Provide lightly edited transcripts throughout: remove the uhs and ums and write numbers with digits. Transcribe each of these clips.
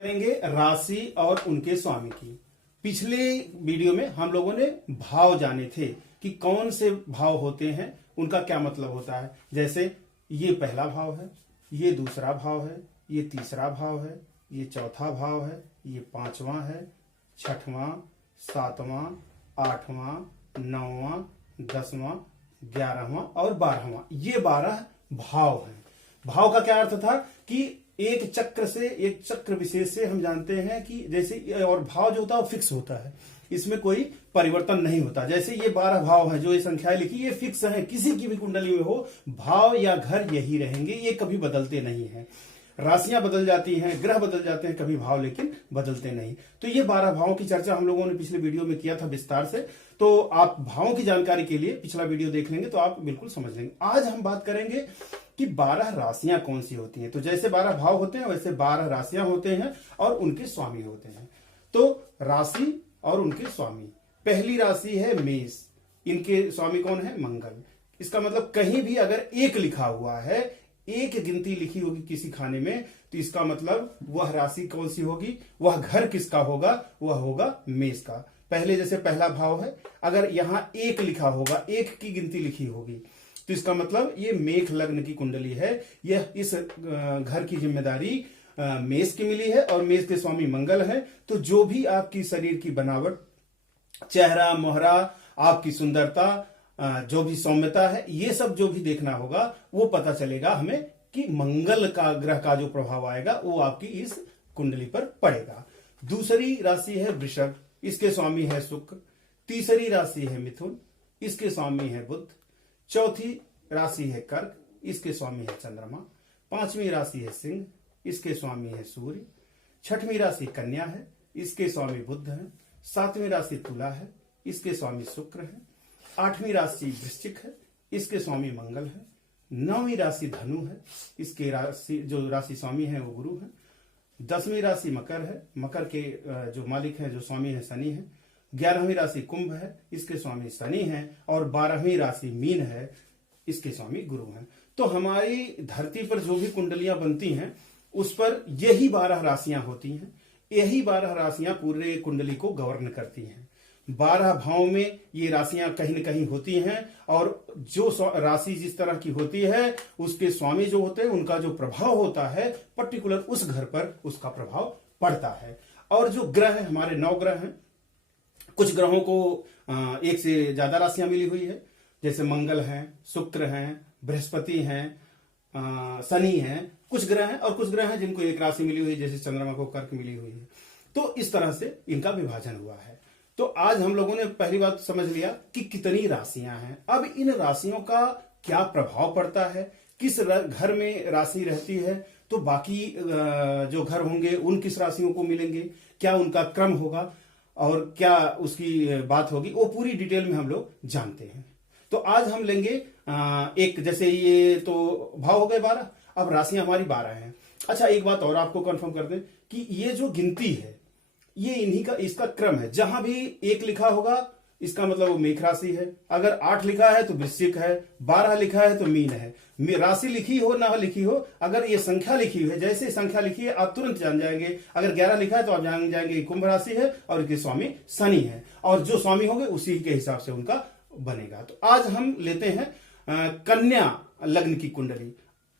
करेंगे राशि और उनके स्वामी की। पिछले वीडियो में हम लोगों ने भाव जाने थे कि कौन से भाव होते हैं, उनका क्या मतलब होता है। जैसे ये पहला भाव है, ये दूसरा भाव है, ये तीसरा भाव है, ये चौथा भाव है, ये पांचवा है, छठवां, सातवां, आठवां, नौवां, 10वां, 11वां और 12वां, ये 12 भाव हैं। भाव का क्या अर्थ था कि एक चक्र से, एक चक्र विशेष से हम जानते हैं कि जैसे, और भाव जो होता है वो फिक्स होता है, इसमें कोई परिवर्तन नहीं होता। जैसे ये 12 भाव हैं, जो ये संख्याएं लिखी, ये फिक्स हैं, किसी की भी कुंडली में हो भाव या घर यही रहेंगे, ये कभी बदलते नहीं है। राशियां बदल जाती हैं, ग्रह बदल जाते हैं, कभी भाव लेकिन बदलते नहीं। तो ये 12 भावों की चर्चा हम लोगों ने पिछले वीडियो में किया था विस्तार से, तो आप भावों की जानकारी के लिए पिछला वीडियो देख लेंगे तो आप बिल्कुल समझ लेंगे। आज हम बात करेंगे कि 12 राशियां कौन सी होती हैं। तो जैसे 12 भाव होते हैं वैसे 12 राशियां होते हैं और उनके स्वामी होते हैं। तो राशि और उनके स्वामी, पहली राशि है मेष, इनके स्वामी कौन है? मंगल। इसका मतलब कहीं भी अगर एक लिखा हुआ है, एक गिनती लिखी होगी किसी खाने में, तो इसका मतलब वह राशि कौन सी होगी, वह घर किसका होगा? वह होगा मेष का। पहले जैसे पहला भाव है, अगर यहां एक लिखा होगा, एक की गिनती लिखी होगी, तो इसका मतलब ये मेष लग्न की कुंडली है। यह इस घर की जिम्मेदारी मेष की मिली है और मेष के स्वामी मंगल है। तो जो भी आपकी शरीर की बनावट, चेहरा, मोहरा, आपकी सुंदरता, जो भी सौम्यता है, ये सब जो भी देखना होगा वो पता चलेगा हमें कि मंगल का ग्रह का जो प्रभाव आएगा वो आपकी इस कुंडली पर पड़ेगा। दूसरी राशि है वृषभ, इसके स्वामी है शुक्र। तीसरी राशि है मिथुन, इसके स्वामी है बुध। चौथी राशि है कर्क, इसके स्वामी है चंद्रमा। पांचवी राशि है सिंह, इसके स्वामी है सूर्य। छठवीं राशि कन्या है, इसके स्वामी बुध है। सातवीं राशि तुला है, इसके स्वामी शुक्र है। आठवीं राशि वृश्चिक है, इसके स्वामी मंगल है। नौवीं राशि धनु है, इसके जो राशि स्वामी है वो गुरु है। 10वीं राशि मकर है, मकर के जो मालिक है, जो स्वामी है, शनि है। 11वीं राशि कुंभ है, इसके स्वामी शनि है। और 12वीं राशि मीन है, इसके स्वामी गुरु हैं। तो हमारी धरती पर जो भी कुंडलियां बनती हैं उस पर यही 12 राशियां होती हैं। यही 12 राशियां पूरे कुंडली को गवर्न करती हैं। 12 भाव में ये राशियां कहीं न कहीं होती हैं और जो राशि जिस तरह की होती है उसके स्वामी जो होते हैं उनका जो प्रभाव होता है पर्टिकुलर उस घर पर उसका प्रभाव पड़ता है। और जो ग्रह है, हमारे 9 ग्रह हैं, कुछ ग्रहों को एक से ज्यादा राशियां मिली हुई है, जैसे मंगल हैं, शुक्र हैं, बृहस्पति हैं, शनि हैं। कुछ ग्रह हैं और कुछ ग्रह हैं जिनको एक राशि मिली हुई है, जैसे चंद्रमा को कर्क मिली हुई है। तो इस तरह से इनका विभाजन हुआ है। तो आज हम लोगों ने पहली बात समझ लिया कि कितनी राशियां हैं। अब इन राशियों का क्या प्रभाव पड़ता है, किस घर में राशि रहती है, तो बाकी जो घर होंगे उन किस राशियों को मिलेंगे, क्या उनका क्रम होगा और क्या उसकी बात होगी, वो पूरी डिटेल में हम लोग जानते हैं। तो आज हम लेंगे एक, जैसे ये तो भाव हो गए 12, अब राशियां हमारी 12 हैं। अच्छा, एक बात और आपको कंफर्म कर दें कि ये जो गिनती है ये इन्हीं का, इसका क्रम है। जहां भी एक लिखा होगा इसका मतलब वो मेष राशि है, अगर 8 लिखा है तो वृश्चिक है, 12 लिखा है तो मीन है। राशि लिखी हो ना लिखी हो, अगर ये संख्या लिखी हुई है, जैसे संख्या लिखी है आप तुरंत जान जाएंगे। अगर 11 लिखा है तो आप जान जाएंगे कुंभ राशि है और इसके स्वामी शनि है, और जो स्वामी होंगे उसी के हिसाब से उनका बनेगा। तो आज हम लेते हैं कन्या लग्न की कुंडली।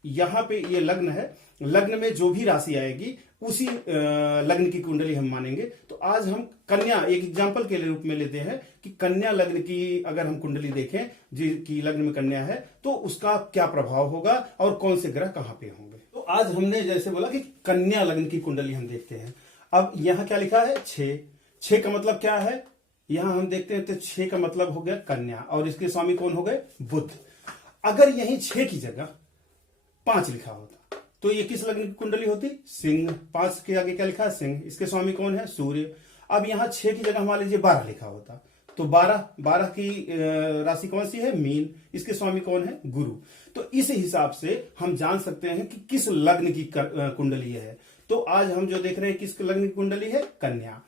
यहां पे ये लग्न है, लग्न में जो भी राशि आएगी उसी लग्न की कुंडली हम मानेंगे। तो आज हम कन्या, एक एग्जांपल के रूप में लेते हैं कि कन्या लग्न की अगर हम कुंडली देखें जिसकी लग्न में कन्या है तो उसका क्या प्रभाव होगा और कौन से ग्रह कहां पे होंगे। तो आज हमने जैसे बोला कि कन्या लग्न की कुंडली हम देखते हैं। अब यहां क्या लिखा है? 6 का मतलब क्या है? यहां हम देखते हैं तो 6 का मतलब हो गया कन्या और इसके स्वामी कौन हो गए? बुध। अगर यहीं 6 की जगह 5 लिखा होता तो ये किस लग्न की कुंडली होती? सिंह। 5 के आगे क्या लिखा है? सिंह। इसके स्वामी कौन है? सूर्य। अब यहां 6 की जगह मान लीजिए 12 लिखा होता तो 12 की राशि कौन सी है? मीन। इसके स्वामी कौन है? गुरु। तो इस हिसाब से हम जान सकते हैं कि किस लग्न की कुंडली है। तो आज हम जो देख रहे हैं किस लग्न की कुंडली है? कन्या।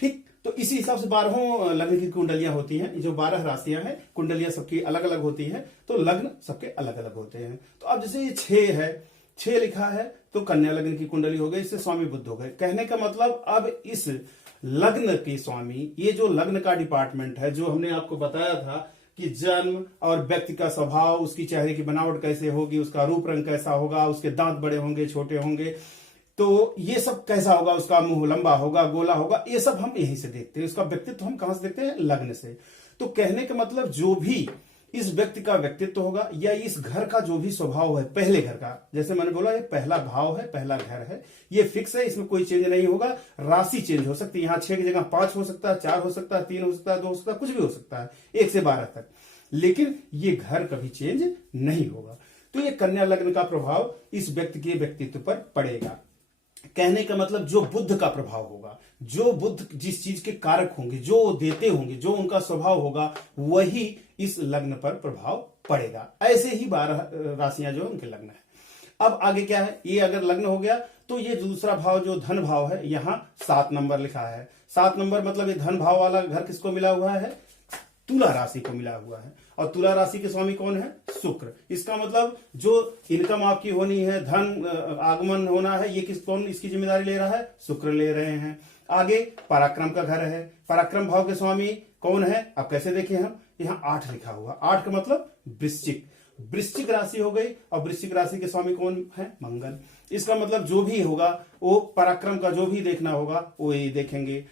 ठीक, तो इसी हिसाब से 12 लग्न की कुंडलियां होती हैं। जो 12 राशियां हैं, कुंडलियां सबकी अलग अलग होती हैं, तो लग्न सबके अलग अलग होते हैं। तो अब जैसे ये 6 है, 6 लिखा है तो कन्या लग्न की कुंडली हो गई, इससे स्वामी बुध हो गए। कहने का मतलब अब इस लग्न के स्वामी, ये जो लग्न का डिपार्टमेंट है, जो हमने आपको बताया था कि जन्म और व्यक्ति का स्वभाव, उसकी चेहरे की बनावट कैसे होगी, उसका रूप रंग कैसा होगा, उसके दांत बड़े होंगे छोटे होंगे, तो ये सब कैसा होगा, उसका मुंह लंबा होगा गोला होगा, ये सब हम यहीं से देखते हैं। उसका व्यक्तित्व हम कहां से देखते हैं? लग्न से। तो कहने का मतलब जो भी इस व्यक्ति का व्यक्तित्व होगा या इस घर का जो भी स्वभाव है, पहले घर का, जैसे मैंने बोला ये पहला भाव है, पहला घर है, ये फिक्स है, इसमें कोई चेंज नहीं होगा। राशि चेंज हो सकती है, यहां 6 की जगह 5 हो सकता है, 4 हो सकता है, 3 हो सकता है, 2 हो सकता है, कुछ भी हो सकता है, 1 से 12 तक, लेकिन ये घर कभी चेंज नहीं होगा। तो ये कन्या लग्न का प्रभाव इस व्यक्ति के व्यक्तित्व पर पड़ेगा। कहने का मतलब जो बुध का प्रभाव होगा, जो बुध जिस चीज के कारक होंगे, जो देते होंगे, जो उनका स्वभाव होगा, वही इस लग्न पर प्रभाव पड़ेगा। ऐसे ही 12 राशियां जो उनके लग्न है। अब आगे क्या है, ये अगर लग्न हो गया तो ये दूसरा भाव जो धन भाव है, यहां 7 नंबर लिखा है। 7 नंबर मतलब ये धन भाव वाला घर किसको मिला हुआ है? तुला राशि को मिला हुआ है। और तुला राशि के स्वामी कौन है? शुक्र। इसका मतलब जो इनकम आपकी होनी है, धन आगमन होना है, ये कौन इसकी जिम्मेदारी ले रहा है? शुक्र ले रहे हैं। आगे पराक्रम का घर है। पराक्रम भाव के स्वामी कौन है? अब कैसे देखें हम, यहाँ 8 लिखा हुआ। 8 का मतलब वृश्चिक। वृश्चिक राशि हो गई और वृश्चिक राशि के स्वामी कौन है? मंगल। इसका मतलब जो भी होगा वो पराक्रम का जो भी देखना होगा वो ये देखेंगे।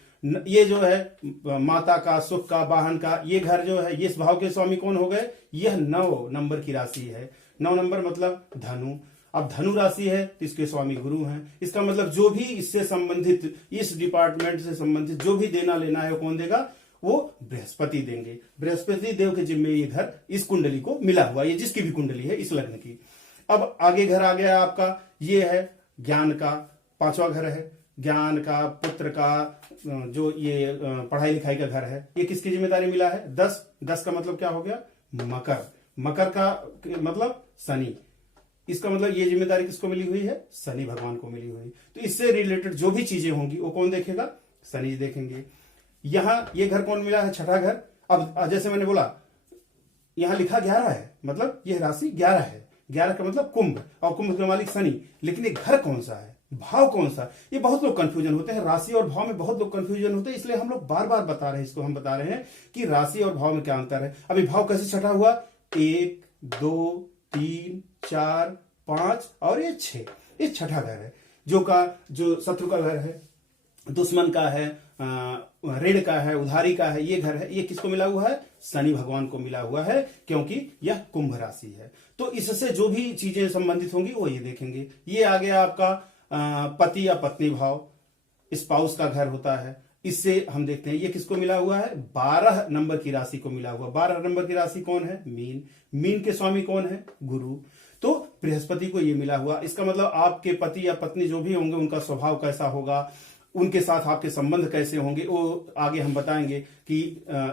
ये जो है माता का, सुख का, वाहन का, ये घर जो है, ये इस भाव के स्वामी कौन हो गए? यह 9 नंबर की राशि है। 9 नंबर मतलब धनु। अब धनु राशि है तो इसके स्वामी गुरु हैं। इसका मतलब जो भी इससे संबंधित, इस डिपार्टमेंट से संबंधित जो भी देना लेना है वो कौन देगा? वो बृहस्पति देंगे। बृहस्पति देव के जिम्मे ये घर इस कुंडली को मिला हुआ, ये जिसकी भी कुंडली है इस लग्न की। अब आगे घर आ गया आपका, ये है ज्ञान का 5वां घर है। ज्ञान का, पुत्र का, जो ये पढ़ाई लिखाई का घर है, ये किसकी जिम्मेदारी मिला है? 10 का मतलब क्या हो गया? मकर। मकर का मतलब शनि। इसका मतलब ये जिम्मेदारी किसको मिली हुई है? शनि भगवान को मिली हुई। तो इससे रिलेटेड जो भी चीजें होंगी वो कौन देखेगा? शनि देखेंगे। यहां ये घर कौन मिला है? 6ठा घर। अब जैसे मैंने बोला यहां लिखा 11 है, मतलब यह राशि 11 है। 11 का मतलब कुंभ, और कुंभ के मालिक शनि। लेकिन ये घर कौन सा है, भाव कौन सा? ये बहुत लोग कंफ्यूजन होते हैं, राशि और भाव में बहुत लोग कंफ्यूजन होते हैं, इसलिए हम लोग बार बार बता रहे हैं, इसको हम बता रहे हैं कि राशि और भाव में क्या अंतर है। अभी भाव कैसे छठा हुआ? 1, 2, 3, 4, 5 और ये 6, ये 6ठा घर है। जो शत्रु का घर है, दुश्मन का है, ऋण का है, उधारी का है, ये घर है, ये किसको मिला हुआ है? शनि भगवान को मिला हुआ है, क्योंकि यह कुंभ राशि है। तो इससे जो भी चीजें संबंधित होंगी वो ये देखेंगे। ये आ गया आपका पति या पत्नी भाव, स्पाउस का घर होता है। इससे हम देखते हैं ये किसको मिला हुआ है? 12 नंबर की राशि को मिला हुआ। 12 नंबर की राशि कौन है? मीन। मीन के स्वामी कौन है? गुरु। तो बृहस्पति को ये मिला हुआ। इसका मतलब आपके पति या पत्नी जो भी होंगे उनका स्वभाव कैसा होगा, उनके साथ आपके संबंध कैसे होंगे, वो आगे हम बताएंगे कि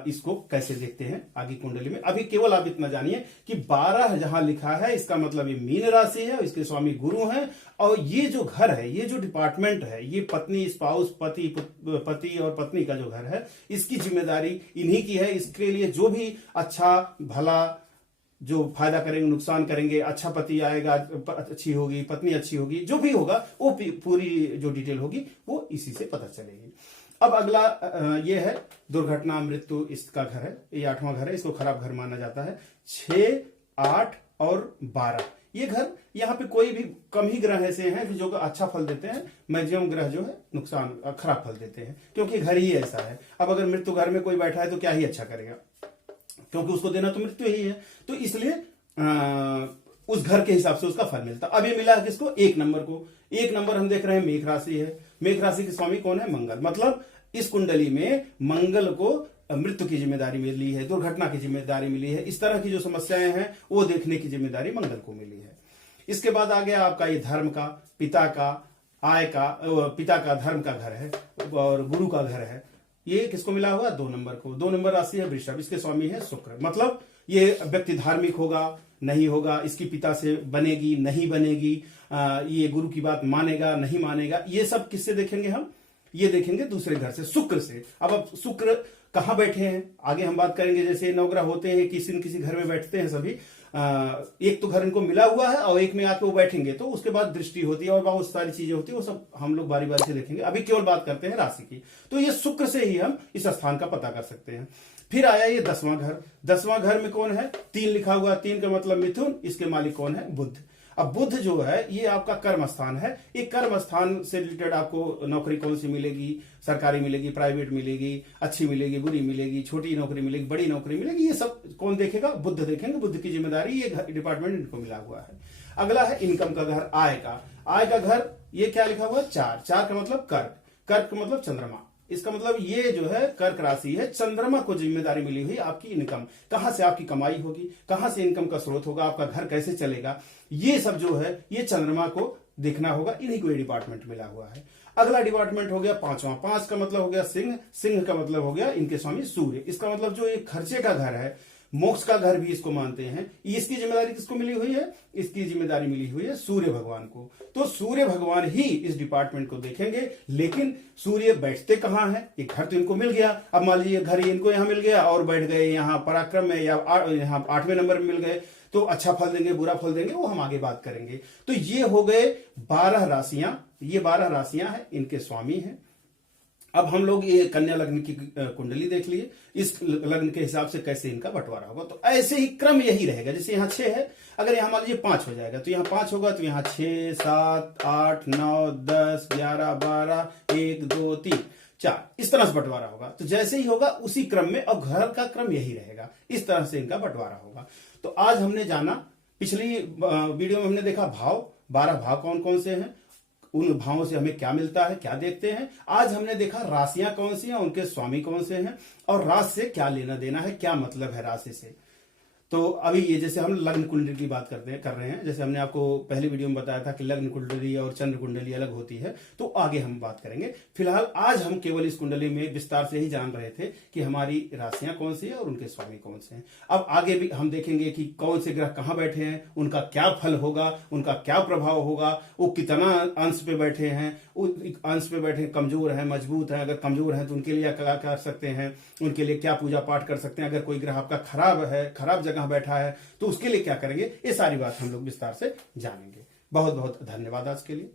इसको कैसे देखते हैं आगे कुंडली में। अभी केवल आप इतना जानिए कि 12 जहां लिखा है इसका मतलब ये मीन राशि है, इसके स्वामी गुरु हैं। और ये जो घर है, ये जो डिपार्टमेंट है, ये पत्नी, स्पाउस, पति और पत्नी का जो घर है, इसकी जिम्मेदारी इन्हीं की है। इसके लिए जो भी अच्छा भला जो फायदा करेंगे, नुकसान करेंगे, अच्छा पति आएगा, अच्छी होगी पत्नी, अच्छी होगी, जो भी होगा वो पूरी जो डिटेल होगी वो इसी से पता चलेगी। अब अगला ये है दुर्घटना, मृत्यु, इसका घर है, ये 8वां घर है, इसको खराब घर माना जाता है। 6, 8 और 12 ये घर, यहाँ पे कोई भी कम ही ग्रह ऐसे हैं जो अच्छा फल देते हैं। मैक्सिमम ग्रह जो है नुकसान, खराब फल देते हैं, क्योंकि घर ही ऐसा है। अब अगर मृत्यु घर में कोई बैठा है तो क्या ही अच्छा करेगा, क्योंकि उसको देना तो मृत्यु ही है। तो इसलिए उस घर के हिसाब से उसका फल मिलता। अब ये मिला है किसको? 1 नंबर को। 1 नंबर हम देख रहे हैं मेघ राशि है। मेघ राशि के स्वामी कौन है? मंगल। मतलब इस कुंडली में मंगल को मृत्यु की जिम्मेदारी मिली है, दुर्घटना की जिम्मेदारी मिली है, इस तरह की जो समस्याएं हैं वो देखने की जिम्मेदारी मंगल को मिली है। इसके बाद आ गया आपका ये धर्म का, पिता का, आय का, पिता का धर्म का घर है और गुरु का घर है। ये किसको मिला हुआ? 2 नंबर को। 2 नंबर राशि है वृषभ, इसके स्वामी है शुक्र। मतलब ये व्यक्ति धार्मिक होगा, नहीं होगा, इसकी पिता से बनेगी, नहीं बनेगी, ये गुरु की बात मानेगा, नहीं मानेगा, ये सब किससे देखेंगे हम? ये देखेंगे दूसरे घर से, शुक्र से। अब शुक्र कहाँ बैठे हैं आगे हम बात करेंगे। जैसे नवग्रह होते हैं, किसी न किसी घर में बैठते हैं सभी, एक तो घर इनको मिला हुआ है और एक में आके वो बैठेंगे, तो उसके बाद दृष्टि होती है और बहुत सारी चीजें होती है, वो सब हम लोग बारी बारी से देखेंगे। अभी केवल बात करते हैं राशि की। तो ये शुक्र से ही हम इस स्थान का पता कर सकते हैं। फिर आया ये 10वां घर। 10वां घर में कौन है? 3 लिखा हुआ, 3 का मतलब मिथुन, इसके मालिक कौन है? बुध। अब बुध जो है ये आपका कर्म स्थान है। ये कर्म स्थान से रिलेटेड आपको नौकरी कौन सी मिलेगी, सरकारी मिलेगी, प्राइवेट मिलेगी, अच्छी मिलेगी, बुरी मिलेगी, छोटी नौकरी मिलेगी, बड़ी नौकरी मिलेगी, ये सब कौन देखेगा? बुध देखेंगे। बुध की जिम्मेदारी, ये डिपार्टमेंट इनको मिला हुआ है। अगला है इनकम का घर, आय का। आय का घर ये क्या लिखा हुआ? 4। 4 का मतलब कर्क। कर्क का मतलब चंद्रमा। इसका मतलब ये जो है कर्क राशि है, चंद्रमा को जिम्मेदारी मिली हुई आपकी इनकम, कहां से आपकी कमाई होगी, कहां से इनकम का स्रोत होगा, आपका घर कैसे चलेगा, ये सब जो है ये चंद्रमा को देखना होगा। इन्हीं को ये डिपार्टमेंट मिला हुआ है। अगला डिपार्टमेंट हो गया 5वां। 5 का मतलब हो गया सिंह। सिंह का मतलब हो गया इनके स्वामी सूर्य। इसका मतलब जो ये खर्चे का घर है, मोक्ष का घर भी इसको मानते हैं, इसकी जिम्मेदारी किसको मिली हुई है? इसकी जिम्मेदारी मिली हुई है सूर्य भगवान को। तो सूर्य भगवान ही इस डिपार्टमेंट को देखेंगे। लेकिन सूर्य बैठते कहां है? ये घर तो इनको मिल गया। अब मान लीजिए घर इनको यहां मिल गया और बैठ गए यहाँ पराक्रम में या यहाँ 8वें नंबर में मिल गए, तो अच्छा फल देंगे, बुरा फल देंगे, वो हम आगे बात करेंगे। तो ये हो गए 12 राशियां। ये 12 राशियां हैं, इनके स्वामी हैं। अब हम लोग ये कन्या लग्न की कुंडली देख लिए, इस लग्न के हिसाब से कैसे इनका बंटवारा होगा। तो ऐसे ही क्रम यही रहेगा। जैसे यहाँ 6 है, अगर यहाँ मान लीजिए 5 हो जाएगा, तो यहाँ 5 होगा, तो यहाँ 6, 7, 8, 9, 10, 11, 12, 1, 2, 3, 4, इस तरह से बंटवारा होगा। तो जैसे ही होगा उसी क्रम में, अब घर का क्रम यही रहेगा, इस तरह से इनका बंटवारा होगा। तो आज हमने जाना, पिछली वीडियो में हमने देखा भाव, 12 भाव कौन कौन से हैं, उन भावों से हमें क्या मिलता है, क्या देखते हैं। आज हमने देखा राशियां कौन सी हैं, उनके स्वामी कौन से हैं, और राशि से क्या लेना देना है, क्या मतलब है राशि से। तो अभी ये जैसे हम लग्न कुंडली की बात कर रहे हैं, जैसे हमने आपको पहली वीडियो में बताया था कि लग्न कुंडली और चंद्र कुंडली अलग होती है, तो आगे हम बात करेंगे। फिलहाल आज हम केवल इस कुंडली में विस्तार से ही जान रहे थे कि हमारी राशियां कौन सी है और उनके स्वामी कौन से हैं। अब आगे भी हम देखेंगे कि कौन से ग्रह कहां बैठे हैं, उनका क्या फल होगा, उनका क्या प्रभाव होगा, वो कितना अंश पे बैठे हैं, अंश पे बैठे कमजोर है, मजबूत है, अगर कमजोर है तो उनके लिए क्या कर सकते हैं, उनके लिए क्या पूजा पाठ कर सकते हैं। अगर कोई ग्रह आपका खराब है, खराब जगह बैठा है, तो उसके लिए क्या करेंगे, ये सारी बात हम लोग विस्तार से जानेंगे। बहुत बहुत धन्यवाद आज के लिए।